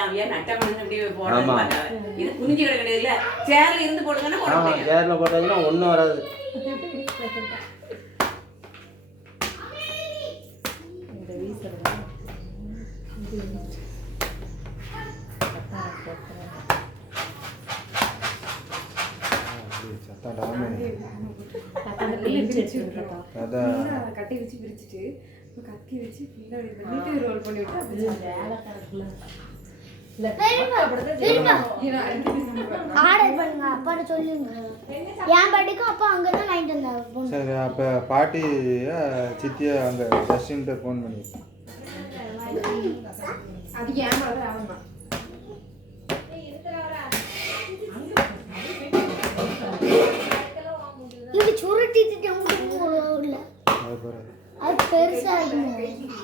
அவன் நட்டமனு இப்படி போட ஆமா. மாட்டாங்க இது குனிஞ்சு கிடக்கிறது இல்ல சேர்ல இருந்து போடுங்கன்னா போட முடியும் சேரில் போட்டாங்கன்னா ஒன்றும் வராது. கட்டி வச்சு பிரிச்சுட்டு கத்தி வச்சு ஃபுல்லா இது பண்ணிட்டு ரோல் பண்ணி விட்டு அப்படி வேலை கணக்குல. ஆர்டர் பண்ணுங்க அப்பாட்ட சொல்லுங்க. என் பாட்டிக்கும் அப்பா அங்கே தான் வாங்கிட்டு வந்தாங்க சரி அப்போ பாட்டியா சித்தியா அங்கே ஜஸ்டின்கிட்ட ஃபோன் பண்ணி அது ஏன் தான் இப்படி சுருட்டிட்டு அது பெருசா இருக்கும்.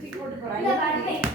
出来。要不然。